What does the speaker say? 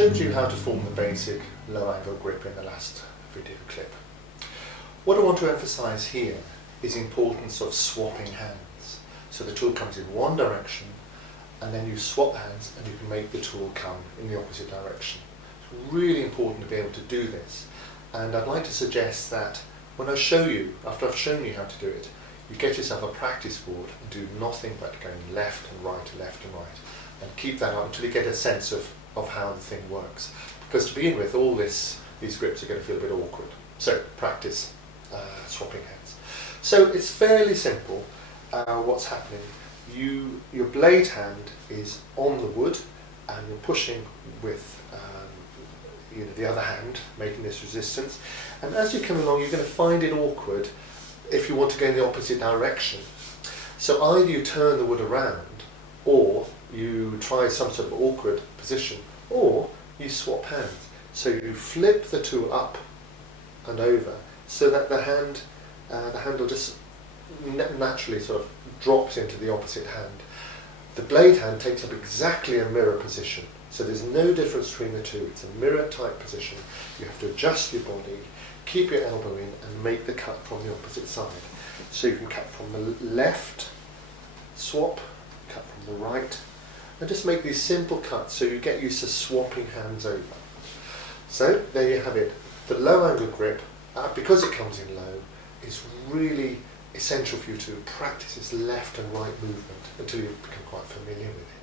showed you how to form the basic low angle grip in the last video clip. What I want to emphasise here is the importance of swapping hands. So the tool comes in one direction and then you swap hands and you can make the tool come in the opposite direction. It's really important to be able to do this, and I'd like to suggest that when I show you, after I've shown you how to do it, you get yourself a practice board and do nothing but going left and right, and keep that up until you get a sense of how the thing works. Because to begin with, all these grips are going to feel a bit awkward. So practice swapping hands. So it's fairly simple what's happening. Your blade hand is on the wood and you're pushing with the other hand, making this resistance. And as you come along, you're going to find it awkward if you want to go in the opposite direction. So either you turn the wood around, or you try some sort of awkward position, or you swap hands. So you flip the tool up and over so that the handle just naturally sort of drops into the opposite hand. The blade hand takes up exactly a mirror position, so there's no difference between the two. It's a mirror type position. You have to adjust your body, keep your elbow in and make the cut from the opposite side. So you can cut from the left, swap, cut from the right, and just make these simple cuts so you get used to swapping hands over. So there you have it. The low angle grip, because it comes in low, is really essential for you to practice this left and right movement until you become quite familiar with it.